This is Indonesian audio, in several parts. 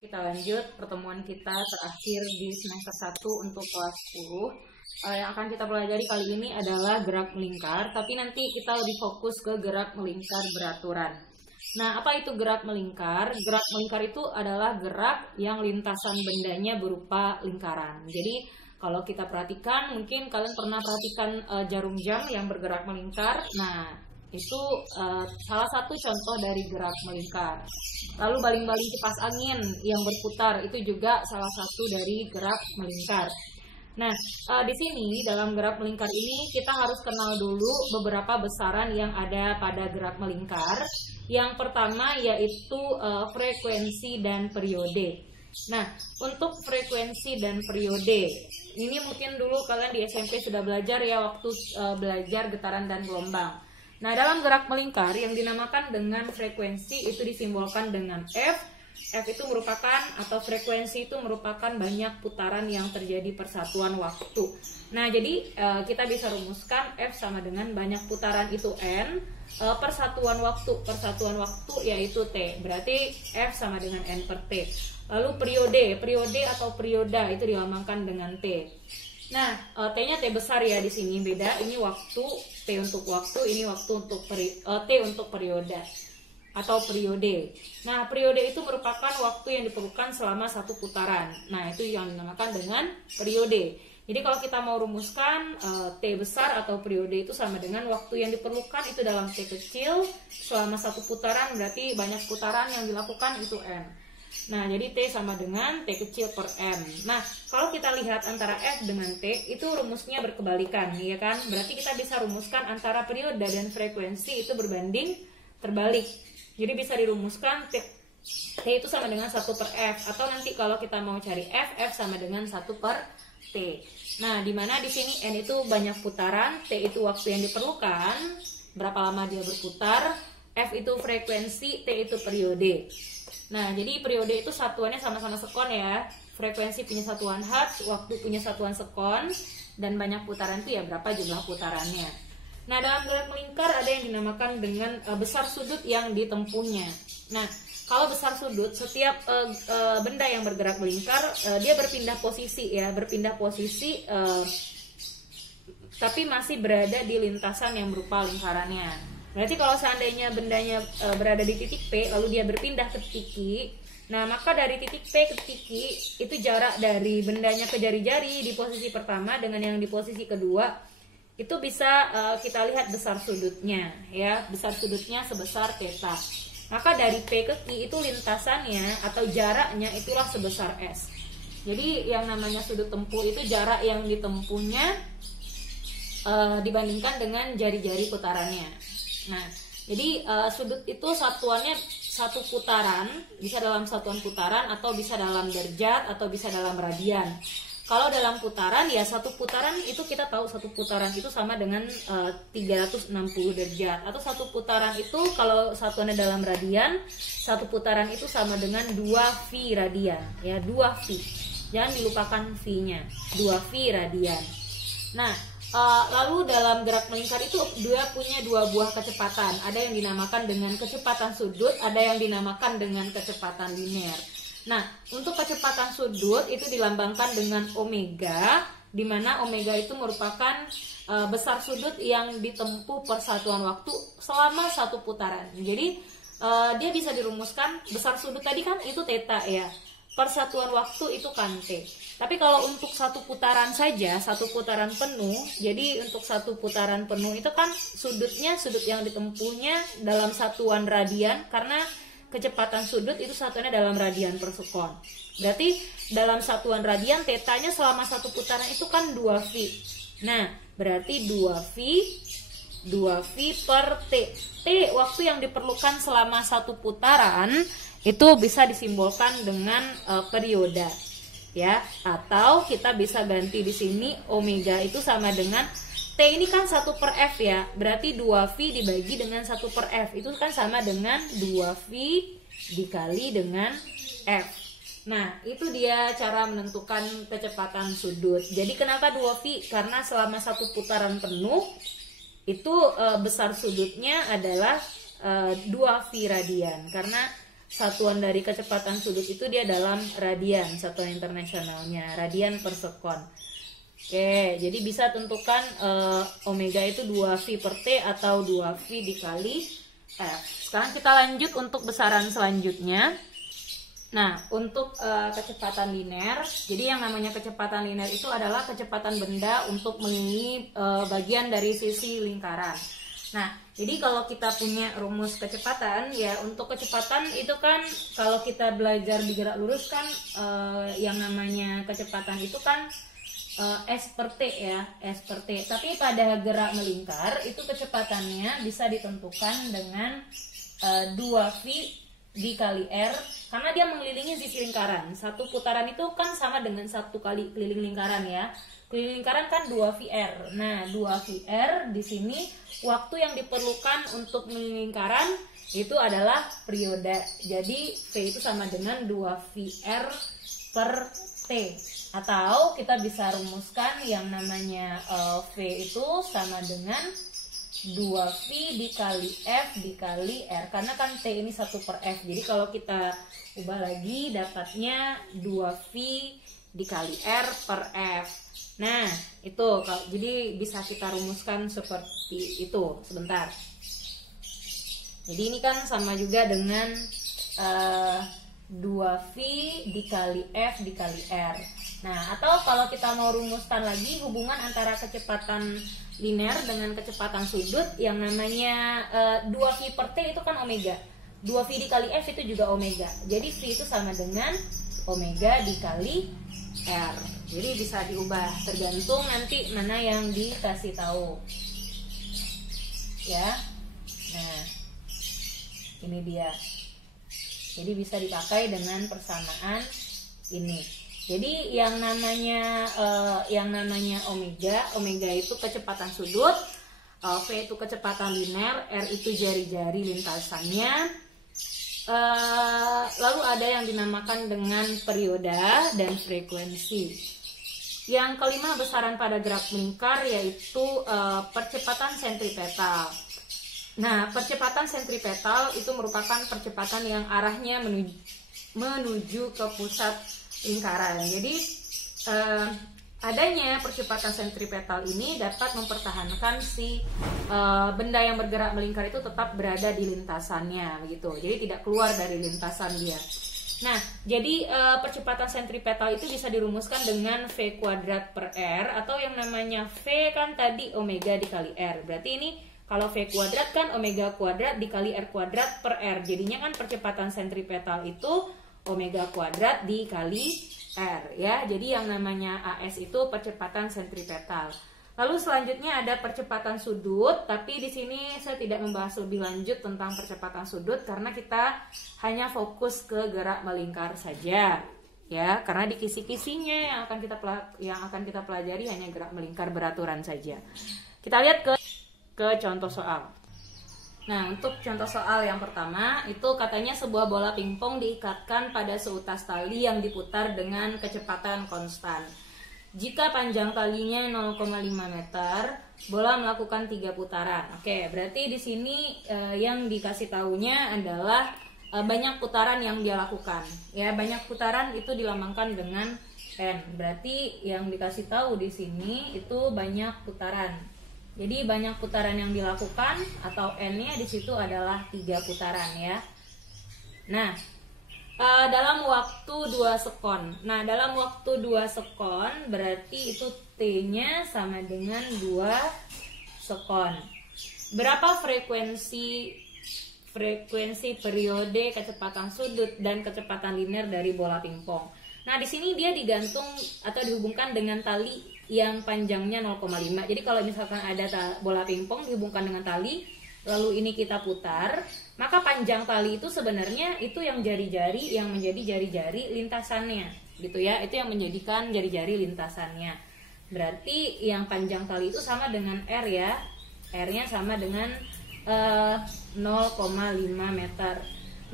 Kita lanjut pertemuan kita terakhir di semester 1 untuk kelas 10. Yang akan kita pelajari kali ini adalah gerak melingkar, tapi nanti kita lebih fokus ke gerak melingkar beraturan. Nah, apa itu gerak melingkar? Gerak melingkar itu adalah gerak yang lintasan bendanya berupa lingkaran. Jadi, kalau kita perhatikan, mungkin kalian pernah perhatikan jarum jam yang bergerak melingkar. Nah, itu salah satu contoh dari gerak melingkar. Lalu baling-baling kipas angin yang berputar itu juga salah satu dari gerak melingkar. Nah, di sini dalam gerak melingkar ini kita harus kenal dulu beberapa besaran yang ada pada gerak melingkar. Yang pertama yaitu frekuensi dan periode. Nah, untuk frekuensi dan periode, ini mungkin dulu kalian di SMP sudah belajar ya waktu belajar getaran dan gelombang. Nah, dalam gerak melingkar yang dinamakan dengan frekuensi itu disimbolkan dengan F. F itu merupakan, atau frekuensi itu merupakan banyak putaran yang terjadi persatuan waktu. Nah, jadi kita bisa rumuskan F sama dengan banyak putaran itu N, persatuan waktu yaitu T. Berarti F sama dengan N per T. Lalu periode atau perioda itu dilambangkan dengan T. Nah, T-nya T besar ya di sini beda. Ini waktu, T untuk waktu, ini waktu untuk T untuk periode atau periode. Nah, periode itu merupakan waktu yang diperlukan selama satu putaran. Nah, itu yang dinamakan dengan periode. Jadi kalau kita mau rumuskan T besar atau periode itu sama dengan waktu yang diperlukan itu dalam T kecil selama satu putaran, berarti banyak putaran yang dilakukan itu N. Nah, jadi T sama dengan T kecil per M. Nah, kalau kita lihat antara F dengan T, itu rumusnya berkebalikan, ya kan? Berarti kita bisa rumuskan antara periode dan frekuensi itu berbanding terbalik. Jadi bisa dirumuskan T itu sama dengan 1 per F. Atau nanti kalau kita mau cari F sama dengan 1 per T. Nah, dimana di sini N itu banyak putaran, T itu waktu yang diperlukan, berapa lama dia berputar, F itu frekuensi, T itu periode. Nah, jadi periode itu satuannya sama-sama sekon ya. Frekuensi punya satuan hertz, waktu punya satuan sekon, dan banyak putaran itu ya berapa jumlah putarannya. Nah, dalam gerak melingkar ada yang dinamakan dengan besar sudut yang ditempuhnya. Nah, kalau besar sudut, setiap benda yang bergerak melingkar, dia berpindah posisi ya, tapi masih berada di lintasan yang berupa lingkarannya. Berarti kalau seandainya bendanya berada di titik P, lalu dia berpindah ke titik Q, nah maka dari titik P ke titik Q, itu jarak dari bendanya ke jari-jari di posisi pertama dengan yang di posisi kedua, itu bisa kita lihat besar sudutnya, ya, besar sudutnya sebesar theta. Maka dari P ke Q itu lintasannya atau jaraknya itulah sebesar S. Jadi yang namanya sudut tempuh itu jarak yang ditempuhnya dibandingkan dengan jari-jari putarannya. Nah, jadi sudut itu satuannya satu putaran, bisa dalam satuan putaran atau bisa dalam derajat atau bisa dalam radian. Kalau dalam putaran ya satu putaran itu kita tahu satu putaran itu sama dengan 360 derajat. Atau satu putaran itu kalau satuannya dalam radian, satu putaran itu sama dengan 2V radian, ya 2V. Jangan dilupakan V-nya, 2V radian. Nah, lalu dalam gerak melingkar itu dia punya dua buah kecepatan. Ada yang dinamakan dengan kecepatan sudut, ada yang dinamakan dengan kecepatan linear. Nah, untuk kecepatan sudut itu dilambangkan dengan omega, di mana omega itu merupakan besar sudut yang ditempuh persatuan waktu selama satu putaran. Jadi dia bisa dirumuskan besar sudut tadi kan itu theta ya. Persatuan waktu itu kan T. Tapi kalau untuk satu putaran saja, satu putaran penuh, jadi untuk satu putaran penuh itu kan sudutnya, sudut yang ditempuhnya dalam satuan radian, karena kecepatan sudut itu satuannya dalam radian per sekon. Berarti dalam satuan radian, tetanya selama satu putaran itu kan 2V. Nah, berarti 2V per T. T waktu yang diperlukan selama satu putaran itu bisa disimbolkan dengan perioda, ya. Atau kita bisa ganti di sini omega itu sama dengan T ini kan 1 per F ya. Berarti 2V dibagi dengan 1 per F itu kan sama dengan 2V dikali dengan F. Nah, itu dia cara menentukan kecepatan sudut. Jadi kenapa 2V? Karena selama satu putaran penuh itu besar sudutnya adalah 2V radian. Karena satuan dari kecepatan sudut itu dia dalam radian, satuan internasionalnya, radian per sekon. Oke, jadi bisa tentukan omega itu 2V per T atau 2V dikali F. Sekarang kita lanjut untuk besaran selanjutnya. Nah, untuk kecepatan linear, jadi yang namanya kecepatan linear itu adalah kecepatan benda untuk mengelilingi bagian dari sisi lingkaran. Nah, jadi kalau kita punya rumus kecepatan, ya untuk kecepatan itu kan kalau kita belajar di gerak lurus kan yang namanya kecepatan itu kan S per T ya, S per T. Tapi pada gerak melingkar itu kecepatannya bisa ditentukan dengan 2V dikali R, karena dia mengelilingi sisi lingkaran. Satu putaran itu kan sama dengan satu kali keliling lingkaran ya. Keliling lingkaran kan 2VR. Nah, 2VR di sini waktu yang diperlukan untuk mengelilingi lingkaran itu adalah periode. Jadi V itu sama dengan 2VR per T. Atau kita bisa rumuskan yang namanya V itu sama dengan 2V dikali F dikali R, karena kan T ini 1 per F. Jadi kalau kita ubah lagi dapatnya 2V dikali R per F. Nah, itu jadi bisa kita rumuskan seperti itu. Sebentar. Jadi ini kan sama juga dengan 2V dikali F dikali R. Nah, atau kalau kita mau rumuskan lagi hubungan antara kecepatan linear dengan kecepatan sudut, yang namanya 2V per T itu kan omega. 2V dikali F itu juga omega. Jadi V itu sama dengan omega dikali R. Jadi bisa diubah tergantung nanti mana yang dikasih tahu. Ya. Nah, ini dia. Jadi bisa dipakai dengan persamaan ini. Jadi yang namanya omega itu kecepatan sudut, V itu kecepatan linear, R itu jari-jari lintasannya. Lalu ada yang dinamakan dengan perioda dan frekuensi. Yang kelima besaran pada gerak melingkar yaitu percepatan sentripetal. Nah, percepatan sentripetal itu merupakan percepatan yang arahnya menuju ke pusat lingkaran. Jadi adanya percepatan sentripetal ini dapat mempertahankan si benda yang bergerak melingkar itu tetap berada di lintasannya, begitu. Jadi tidak keluar dari lintasan dia. Nah, jadi percepatan sentripetal itu bisa dirumuskan dengan V kuadrat per R, atau yang namanya V kan tadi omega dikali R. Berarti ini kalau V kuadrat kan omega kuadrat dikali R kuadrat per R. Jadinya kan percepatan sentripetal itu omega kuadrat dikali R ya. Jadi yang namanya AS itu percepatan sentripetal. Lalu selanjutnya ada percepatan sudut, tapi di sini saya tidak membahas lebih lanjut tentang percepatan sudut karena kita hanya fokus ke gerak melingkar saja ya, karena di kisi-kisinya yang akan kita pelajari hanya gerak melingkar beraturan saja. Kita lihat ke contoh soal. Nah, untuk contoh soal yang pertama, itu katanya sebuah bola pingpong diikatkan pada seutas tali yang diputar dengan kecepatan konstan. Jika panjang talinya 0,5 meter, bola melakukan 3 putaran. Oke, berarti di sini yang dikasih tahunya adalah banyak putaran yang dia lakukan. Ya, banyak putaran itu dilambangkan dengan N. Berarti yang dikasih tahu di sini itu banyak putaran. Jadi banyak putaran yang dilakukan atau N-nya di situ adalah 3 putaran ya. Nah, dalam waktu 2 sekon. Nah, dalam waktu 2 sekon berarti itu T-nya sama dengan 2 sekon. Berapa frekuensi periode kecepatan sudut dan kecepatan linear dari bola pingpong? Nah, di sini dia digantung atau dihubungkan dengan tali yang panjangnya 0,5. Jadi kalau misalkan ada bola pingpong dihubungkan dengan tali, lalu ini kita putar, maka panjang tali itu sebenarnya itu yang jari-jari yang menjadi jari-jari lintasannya, gitu ya. Itu yang menjadikan jari-jari lintasannya. Berarti yang panjang tali itu sama dengan R ya. R-nya sama dengan 0,5 meter.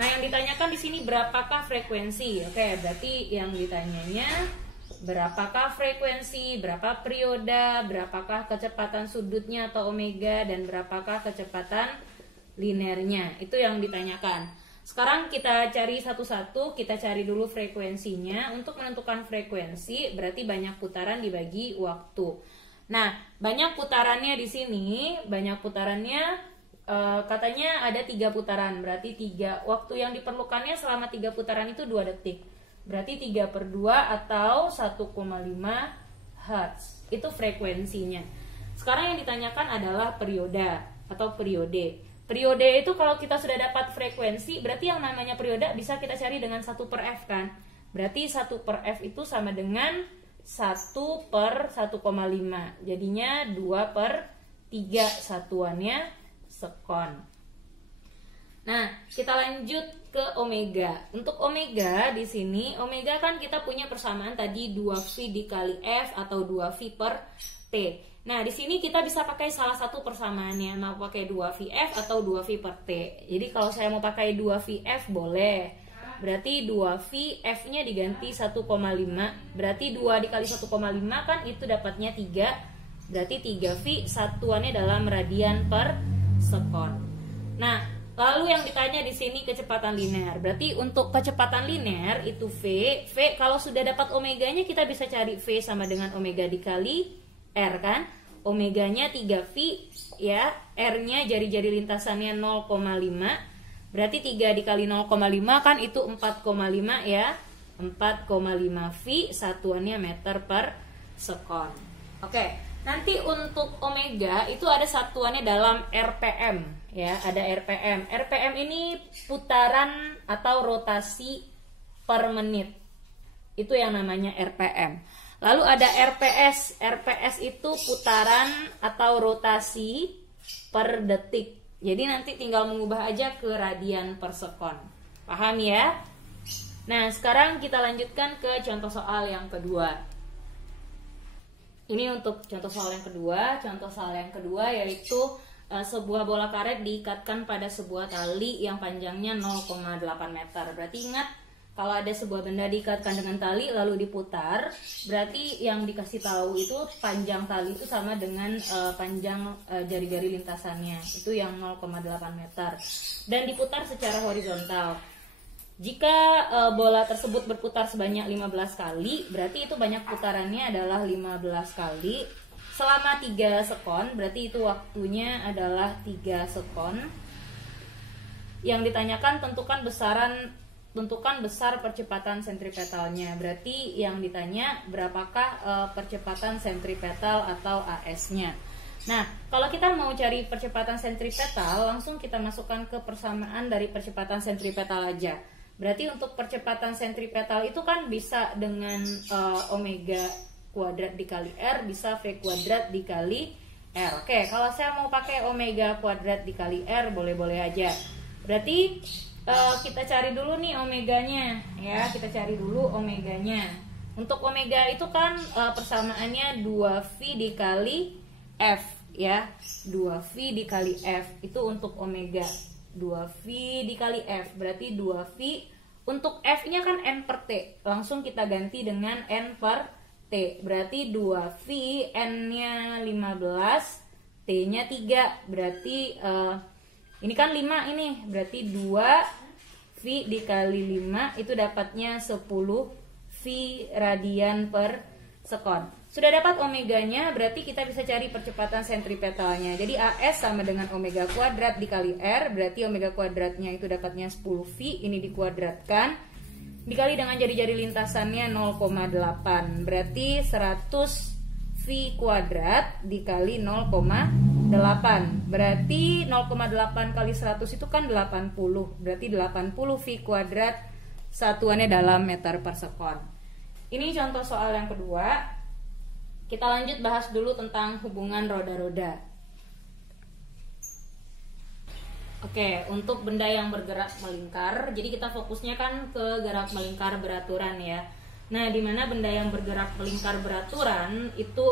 Nah, yang ditanyakan di sini berapakah frekuensi? Oke, berarti yang ditanyanya berapakah frekuensi, berapa perioda, berapakah kecepatan sudutnya atau omega, dan berapakah kecepatan linearnya. Itu yang ditanyakan. sekarang kita cari satu-satu, kita cari dulu frekuensinya. Untuk menentukan frekuensi berarti banyak putaran dibagi waktu. Nah, banyak putarannya di sini, banyak putarannya katanya ada 3 putaran, berarti 3 waktu yang diperlukannya selama 3 putaran itu 2 detik. Berarti 3/2 atau 1,5 Hz. Itu frekuensinya. Sekarang yang ditanyakan adalah perioda atau periode. Periode itu kalau kita sudah dapat frekuensi, berarti yang namanya periode bisa kita cari dengan 1/f kan. Berarti 1/f itu sama dengan 1/1,5. Jadinya 2/3 satuannya sekon. Nah, kita lanjut ke omega. Untuk omega di sini, omega kan kita punya persamaan tadi 2V dikali F atau 2V per T. Nah, di sini kita bisa pakai salah satu persamaannya, mau pakai 2VF atau 2V per T. Jadi kalau saya mau pakai 2VF boleh. Berarti 2VF-nya diganti 1,5. Berarti 2 dikali 1,5 kan itu dapatnya 3. Berarti 3V satuannya dalam radian per sekon. Nah, lalu yang ditanya di sini kecepatan linear. Berarti untuk kecepatan linear itu V kalau sudah dapat omeganya kita bisa cari V sama dengan omega dikali R kan. Omeganya 3V ya, R-nya jari-jari lintasannya 0,5. Berarti 3 dikali 0,5 kan itu 4,5 ya. 4,5 V satuannya meter per sekon. Oke. Nanti untuk omega itu ada satuannya dalam RPM ya, ada RPM. RPM ini putaran atau rotasi per menit. Itu yang namanya RPM. Lalu ada RPS. RPS itu putaran atau rotasi per detik. Jadi nanti tinggal mengubah aja ke radian per sekon. Paham ya? Nah, sekarang kita lanjutkan ke contoh soal yang kedua. Ini untuk contoh soal yang kedua. Contoh soal yang kedua yaitu sebuah bola karet diikatkan pada sebuah tali yang panjangnya 0,8 meter. Berarti ingat, kalau ada sebuah benda diikatkan dengan tali lalu diputar, berarti yang dikasih tahu itu panjang tali itu sama dengan panjang jari-jari lintasannya. Itu yang 0,8 meter. Dan diputar secara horizontal. Jika bola tersebut berputar sebanyak 15 kali, berarti itu banyak putarannya adalah 15 kali selama 3 sekon, berarti itu waktunya adalah 3 sekon. Yang ditanyakan tentukan besar percepatan sentripetalnya. Berarti yang ditanya berapakah percepatan sentripetal atau AS-nya. Nah, kalau kita mau cari percepatan sentripetal, langsung kita masukkan ke persamaan dari percepatan sentripetal aja. Berarti untuk percepatan sentripetal itu kan bisa dengan omega kuadrat dikali R, bisa V kuadrat dikali R. Oke, kalau saya mau pakai omega kuadrat dikali R, boleh-boleh aja. Berarti kita cari dulu nih omeganya, ya. Kita cari dulu omeganya. Untuk omega itu kan persamaannya 2V dikali F, ya. 2V dikali F, itu untuk omega. 2V dikali F, berarti 2V. Untuk F-nya kan N per T, langsung kita ganti dengan N per T. Berarti 2V, N-nya 15, T-nya 3. Berarti ini kan 5 ini, berarti 2V dikali 5 itu dapatnya 10V radian per sekon. Sudah dapat omeganya, berarti kita bisa cari percepatan sentripetalnya. Jadi AS sama dengan omega kuadrat dikali R, berarti omega kuadratnya itu dapatnya 10V, ini dikuadratkan, dikali dengan jari-jari lintasannya 0,8, berarti 100V kuadrat dikali 0,8. Berarti 0,8 kali 100 itu kan 80, berarti 80V kuadrat satuannya dalam meter per sekon. Ini contoh soal yang kedua. Kita lanjut bahas dulu tentang hubungan roda-roda. Oke, untuk benda yang bergerak melingkar, jadi kita fokusnya kan ke gerak melingkar beraturan ya. Nah, di mana benda yang bergerak melingkar beraturan itu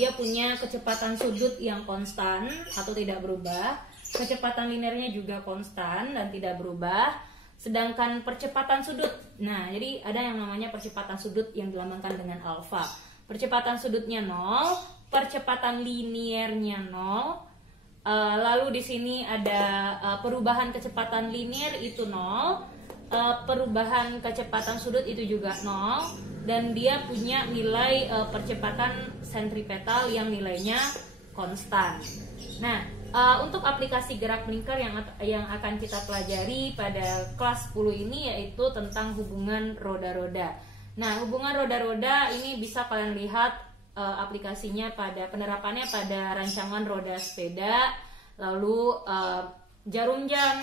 dia punya kecepatan sudut yang konstan atau tidak berubah, kecepatan linearnya juga konstan dan tidak berubah. Sedangkan percepatan sudut, nah jadi ada yang namanya percepatan sudut yang dilambangkan dengan alfa. Percepatan sudutnya 0, percepatan linearnya 0, Lalu di sini ada perubahan kecepatan linear itu 0, perubahan kecepatan sudut itu juga 0, dan dia punya nilai percepatan sentripetal yang nilainya konstan. Nah, untuk aplikasi gerak melingkar yang akan kita pelajari pada kelas 10 ini yaitu tentang hubungan roda-roda. Nah, hubungan roda-roda ini bisa kalian lihat aplikasinya pada penerapannya pada rancangan roda sepeda, lalu jarum jam,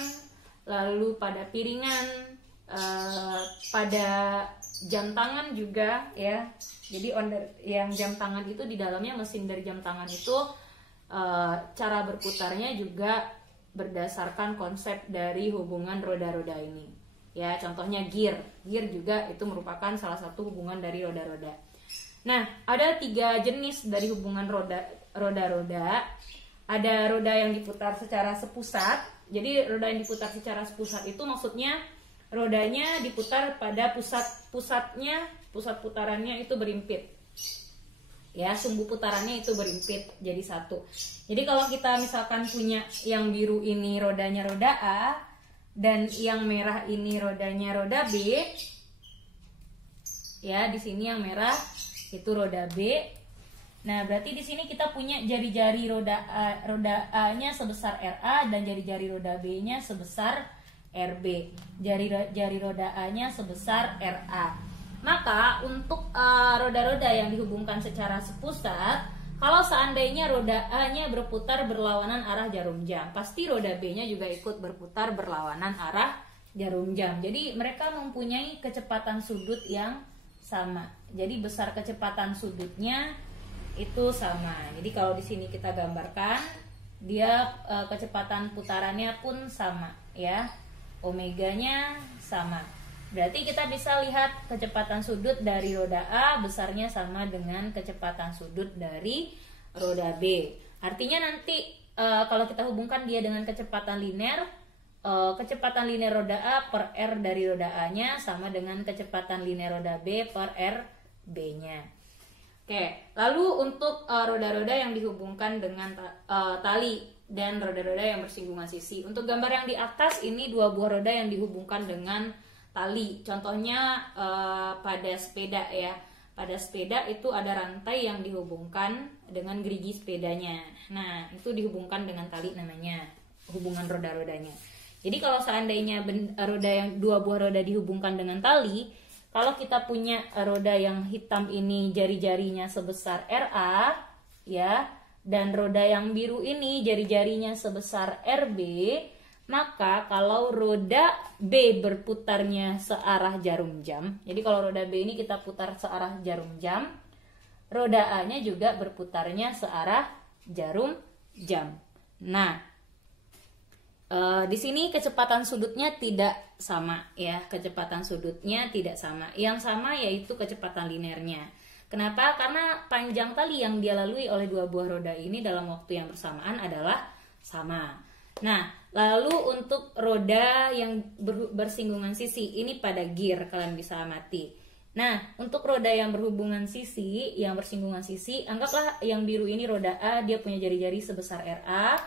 lalu pada piringan, pada jam tangan juga ya. Jadi yang jam tangan itu di dalamnya mesin dari jam tangan itu cara berputarnya juga berdasarkan konsep dari hubungan roda-roda ini. Ya, contohnya gear juga itu merupakan salah satu hubungan dari roda-roda. Nah, ada 3 jenis dari hubungan roda-roda. Ada roda yang diputar secara sepusat. Jadi roda yang diputar secara sepusat itu maksudnya rodanya diputar pada pusat putarannya itu berimpit. Ya, sumbu putarannya itu berimpit jadi satu. Jadi kalau kita misalkan punya yang biru ini rodanya roda A dan yang merah ini rodanya roda B, ya di sini yang merah itu roda B. Nah, berarti di sini kita punya jari-jari roda A-nya sebesar RA dan jari-jari roda B-nya sebesar RB. Jari roda A-nya sebesar RA. Maka untuk roda-roda yang dihubungkan secara sepusat, kalau seandainya roda A-nya berputar berlawanan arah jarum jam, pasti roda B-nya juga ikut berputar berlawanan arah jarum jam. Jadi mereka mempunyai kecepatan sudut yang sama. Jadi besar kecepatan sudutnya itu sama. Jadi kalau di sini kita gambarkan, dia kecepatan putarannya pun sama ya. Omeganya sama. Berarti kita bisa lihat kecepatan sudut dari roda A besarnya sama dengan kecepatan sudut dari roda B. Artinya nanti kalau kita hubungkan dia dengan kecepatan linear roda A per R dari roda A-nya sama dengan kecepatan linear roda B per R B-nya. Oke, lalu untuk roda-roda yang dihubungkan dengan tali dan roda-roda yang bersinggungan sisi. Untuk gambar yang di atas ini 2 buah roda yang dihubungkan dengan tali. Contohnya pada sepeda ya. Pada sepeda itu ada rantai yang dihubungkan dengan gerigi sepedanya. Nah, itu dihubungkan dengan tali namanya hubungan roda-rodanya. Jadi kalau seandainya roda yang 2 buah roda dihubungkan dengan tali, kalau kita punya roda yang hitam ini jari-jarinya sebesar RA ya, dan roda yang biru ini jari-jarinya sebesar RB, maka kalau roda B berputarnya searah jarum jam, jadi kalau roda B ini kita putar searah jarum jam, roda A-nya juga berputarnya searah jarum jam. Nah, di sini kecepatan sudutnya tidak sama ya, kecepatan sudutnya tidak sama. Yang sama yaitu kecepatan linearnya. Kenapa? Karena panjang tali yang dia lalui oleh 2 buah roda ini dalam waktu yang bersamaan adalah sama. Nah, lalu untuk roda yang bersinggungan sisi ini pada gear kalian bisa amati. Nah, untuk roda yang berhubungan sisi, yang bersinggungan sisi, anggaplah yang biru ini roda A, dia punya jari-jari sebesar RA,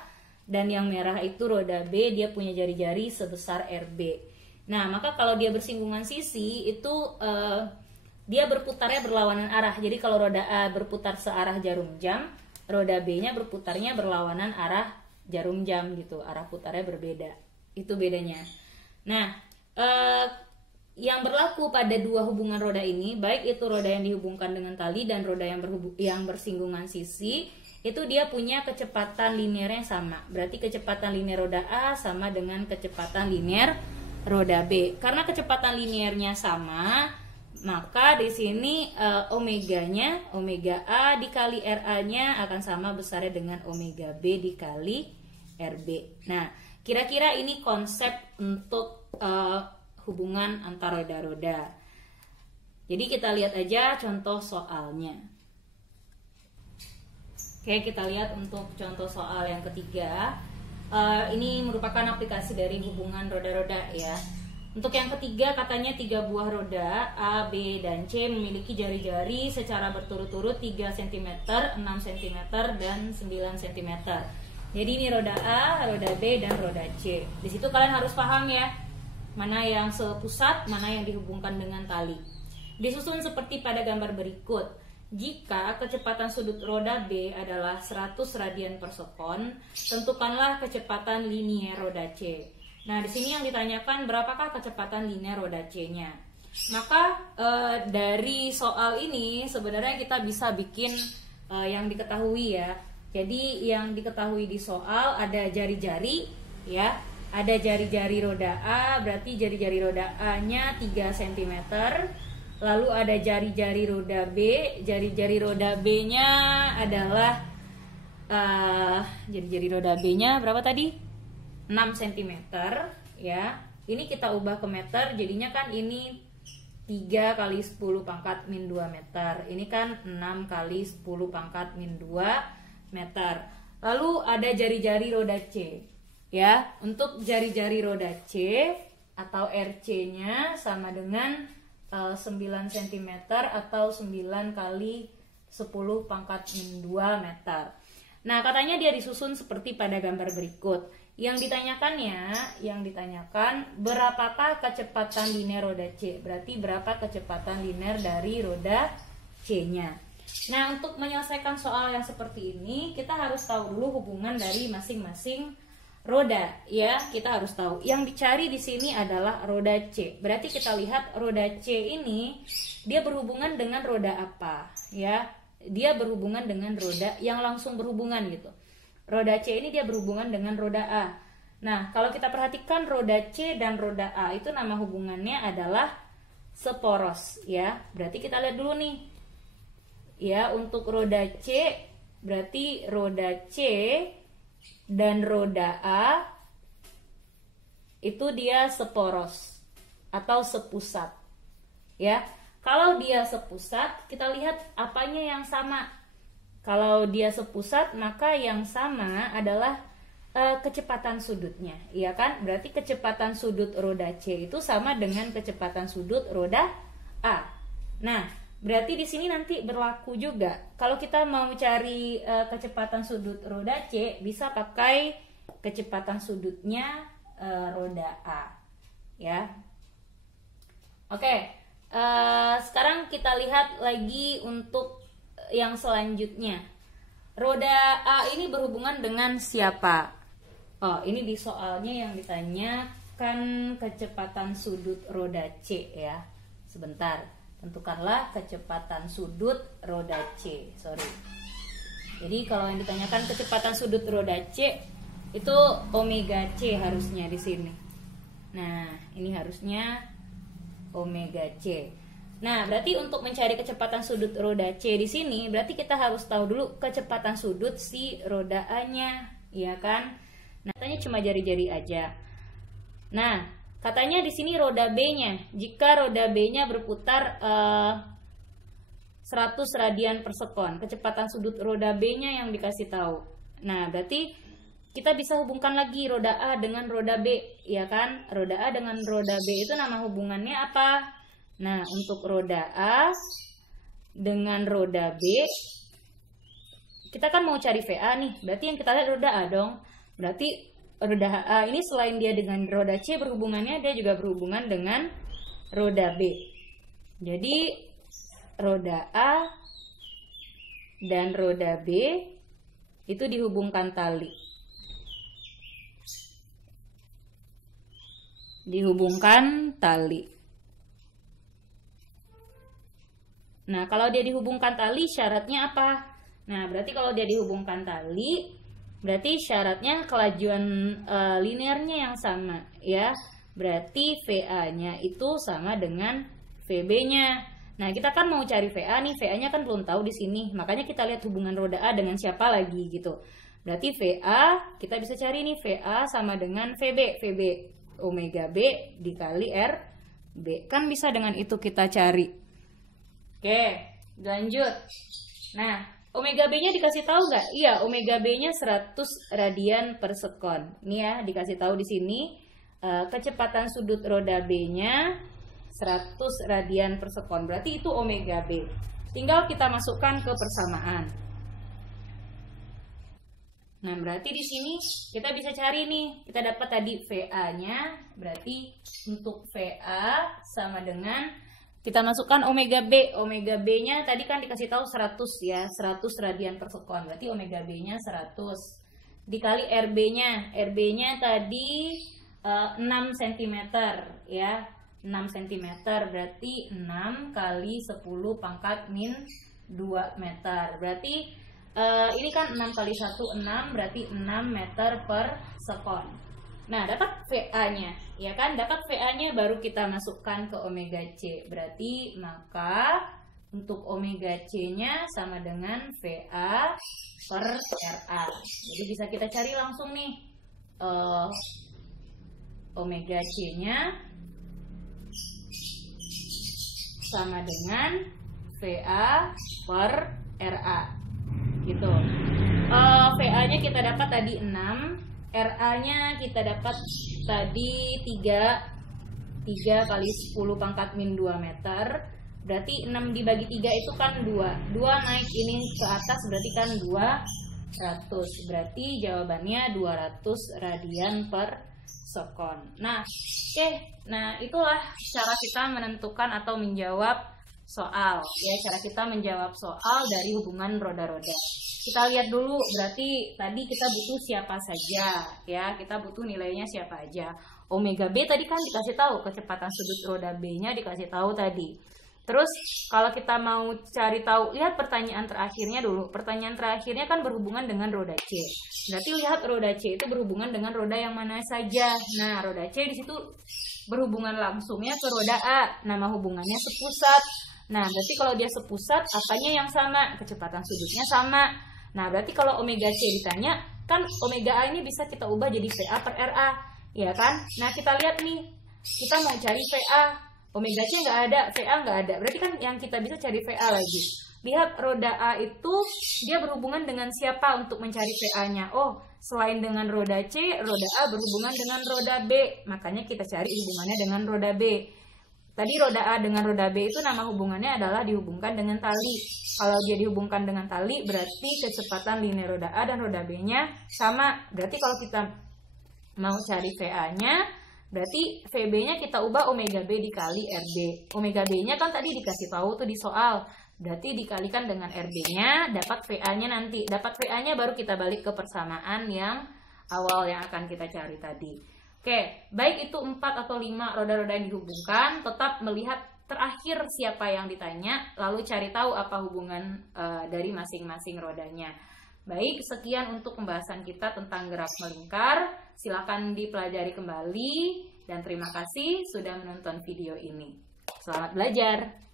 dan yang merah itu roda B, dia punya jari-jari sebesar RB. Nah, maka kalau dia bersinggungan sisi itu dia berputarnya berlawanan arah. Jadi kalau roda A berputar searah jarum jam, roda B-nya berputarnya berlawanan arah jarum jam gitu, arah putarnya berbeda. Itu bedanya. Nah, yang berlaku pada 2 hubungan roda ini, baik itu roda yang dihubungkan dengan tali dan roda yang bersinggungan sisi, itu dia punya kecepatan linear yang sama. Berarti kecepatan linear roda A sama dengan kecepatan linear roda B. Karena kecepatan linearnya sama, maka di sini omeganya, omega A dikali RA-nya akan sama besarnya dengan omega B dikali RB. Nah, kira-kira ini konsep untuk hubungan antar roda-roda. Jadi kita lihat aja contoh soalnya. Oke, kita lihat untuk contoh soal yang ketiga. Ini merupakan aplikasi dari hubungan roda-roda ya. Untuk yang ketiga katanya 3 buah roda A, B, dan C memiliki jari-jari secara berturut-turut 3 cm, 6 cm, dan 9 cm. Jadi ini roda A, roda B, dan roda C. Di situ kalian harus paham ya, mana yang sepusat, mana yang dihubungkan dengan tali. Disusun seperti pada gambar berikut. Jika kecepatan sudut roda B adalah 100 radian per sekon, tentukanlah kecepatan linier roda C. Nah, di sini yang ditanyakan berapakah kecepatan linier roda C-nya. Maka dari soal ini sebenarnya kita bisa bikin yang diketahui ya. Jadi yang diketahui di soal ada jari-jari ya. Ada jari-jari roda A, berarti jari-jari roda A-nya 3 cm. Lalu ada jari-jari roda B, jari-jari roda B-nya adalah jari-jari roda B-nya berapa tadi? 6 cm ya. Ini kita ubah ke meter, jadinya kan ini 3 kali 10 pangkat min 2 meter. Ini kan 6 kali 10 pangkat min 2 meter. Lalu ada jari-jari roda C ya. Untuk jari-jari roda C atau RC-nya sama dengan 9 cm atau 9 kali 10 pangkat min 2 meter. Nah, katanya dia disusun seperti pada gambar berikut. Yang ditanyakan berapakah kecepatan linear roda C? Berarti berapa kecepatan linear dari roda C-nya? Nah, untuk menyelesaikan soal yang seperti ini, kita harus tahu dulu hubungan dari masing-masing roda ya. Kita harus tahu. Yang dicari di sini adalah roda C. Berarti kita lihat roda C ini dia berhubungan dengan roda apa ya? Dia berhubungan dengan roda yang langsung berhubungan gitu. Roda C ini dia berhubungan dengan roda A. Nah, kalau kita perhatikan roda C dan roda A itu nama hubungannya adalah seporos ya. Berarti kita lihat dulu nih. Ya, untuk roda C berarti roda C dan roda A itu dia seporos atau sepusat. Ya. Kalau dia sepusat, kita lihat apanya yang sama. Kalau dia sepusat, maka yang sama adalah kecepatan sudutnya, ya kan? Berarti kecepatan sudut roda C itu sama dengan kecepatan sudut roda A. Nah, berarti di sini nanti berlaku juga. Kalau kita mau cari kecepatan sudut roda C, bisa pakai kecepatan sudutnya roda A, ya. Oke, sekarang kita lihat lagi untuk yang selanjutnya. Roda A ini berhubungan dengan siapa? Oh, ini di soalnya yang ditanyakan kecepatan sudut roda C ya. Sebentar. Tentukanlah kecepatan sudut roda C. Jadi kalau yang ditanyakan kecepatan sudut roda C itu omega C harusnya di sini. Nah, ini harusnya omega C. Nah, berarti untuk mencari kecepatan sudut roda C di sini berarti kita harus tahu dulu kecepatan sudut si roda A-nya, ya kan? Nah, katanya cuma jari-jari aja. Nah, katanya di sini roda B-nya, jika roda B-nya berputar 100 radian per sekon, kecepatan sudut roda B-nya yang dikasih tahu. Nah, berarti kita bisa hubungkan lagi roda A dengan roda B, ya kan? Roda A dengan roda B itu nama hubungannya apa? Nah, untuk roda A dengan roda B, kita kan mau cari VA nih, berarti yang kita lihat roda A dong. Berarti roda A ini selain dia dengan roda C berhubungannya, dia juga berhubungan dengan roda B. Jadi roda A dan roda B itu dihubungkan tali. Nah, kalau dia dihubungkan tali syaratnya apa? Nah, berarti kalau dia dihubungkan tali berarti syaratnya kelajuan linearnya yang sama ya. Berarti VA-nya itu sama dengan VB-nya. Nah, kita kan mau cari VA nih, VA-nya kan belum tahu di sini. Makanya kita lihat hubungan roda A dengan siapa lagi gitu. Berarti VA kita bisa cari nih, VA sama dengan VB. VB omega B dikali RB. Kan bisa dengan itu kita cari. Oke, lanjut. Nah, omega B-nya dikasih tahu nggak? Iya, omega B-nya 100 radian per sekon. Ini ya, dikasih tahu di sini. Kecepatan sudut roda B-nya 100 radian per sekon. Berarti itu omega B. Tinggal kita masukkan ke persamaan. Nah, berarti di sini kita bisa cari nih. Kita dapat tadi VA-nya. Berarti untuk VA sama dengan kita masukkan omega B. Omega B-nya tadi kan dikasih tahu 100 ya, 100 radian per sekon. Berarti omega B-nya 100. Dikali RB-nya. RB-nya tadi 6 cm ya. 6 cm berarti 6 kali 10 pangkat min 2 meter. Berarti ini kan 6 kali 1, 6, berarti 6 meter per sekon. Nah, dapat VA-nya, ya kan? Dapat VA-nya baru kita masukkan ke omega C. Berarti maka untuk omega C-nya sama dengan VA per RA. Jadi bisa kita cari langsung nih. Omega C-nya sama dengan VA per RA. Gitu. VA-nya kita dapat tadi 6, RA-nya kita dapat tadi 3 kali 10 pangkat min 2 meter. Berarti 6 dibagi 3 itu kan 2. 2 naik ini ke atas berarti kan 200. Berarti jawabannya 200 radian per sekon. Nah, oke. Nah, itulah cara kita menentukan atau menjawab soal ya, cara kita menjawab soal dari hubungan roda-roda. Kita lihat dulu, berarti tadi kita butuh siapa saja ya, kita butuh nilainya siapa aja. Omega B tadi kan dikasih tahu, kecepatan sudut roda B-nya dikasih tahu tadi. Terus kalau kita mau cari tahu, lihat pertanyaan terakhirnya dulu. Pertanyaan terakhirnya kan berhubungan dengan roda C. Berarti lihat roda C itu berhubungan dengan roda yang mana saja. Nah, roda C di situ berhubungan langsungnya ke roda A. Nama hubungannya sepusat. Nah, berarti kalau dia sepusat, apanya yang sama? Kecepatan sudutnya sama. Nah, berarti kalau omega C ditanya, kan omega A ini bisa kita ubah jadi VA per RA, ya kan? Nah, kita lihat nih, kita mau cari VA. Omega C nggak ada, VA nggak ada. Berarti kan yang kita bisa cari VA lagi. Lihat roda A itu, dia berhubungan dengan siapa untuk mencari VA-nya? Oh, selain dengan roda C, roda A berhubungan dengan roda B. Makanya kita cari hubungannya dengan roda B. Tadi roda A dengan roda B itu nama hubungannya adalah dihubungkan dengan tali. Kalau dia dihubungkan dengan tali, berarti kecepatan linear roda A dan roda B-nya sama. Berarti kalau kita mau cari VA-nya, berarti VB-nya kita ubah omega B dikali RB. Omega B-nya kan tadi dikasih tahu tuh di soal. Berarti dikalikan dengan RB-nya, dapat VA-nya nanti. Dapat VA-nya baru kita balik ke persamaan yang awal yang akan kita cari tadi. Oke, baik itu 4 atau 5 roda-roda yang dihubungkan, tetap melihat terakhir siapa yang ditanya, lalu cari tahu apa hubungan dari masing-masing rodanya. Baik, sekian untuk pembahasan kita tentang gerak melingkar. Silakan dipelajari kembali dan terima kasih sudah menonton video ini. Selamat belajar!